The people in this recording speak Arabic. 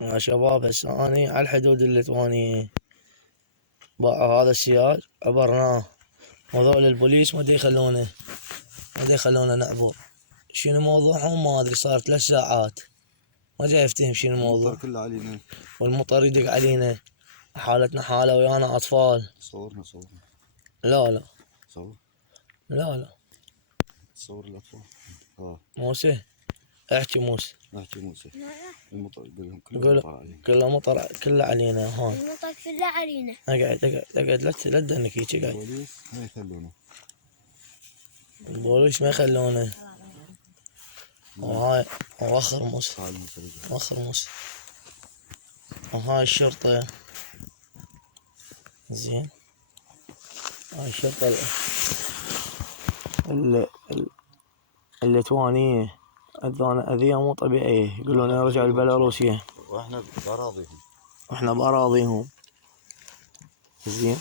يا شباب هسه اني على الحدود الليتوانية هذا السياج عبرناه، وهذول البوليس ما يخلونا نعبر. شنو موضوعهم ما ادري، صار 3 ساعات ما جاي افتهم شنو الموضوع. المطر كله علينا والمطر يدق علينا، حالتنا حالة ويانا اطفال. صورنا لا صور لا صور الاطفال. موسى احكي موسى. احكي موسى. المطر كله مطر كله علينا. هون المطر كله علينا. اقعد لا تدنك هيك اقعد. البوليس ما يخلونا. البوليس ما يخلونا. وهاي واخر موسى وهاي الشرطة. زين هاي الشرطة الليتوانية أذية مو طبيعية، يقولون يرجعوا لبيلاروسيا واحنا بأراضيهم. زين.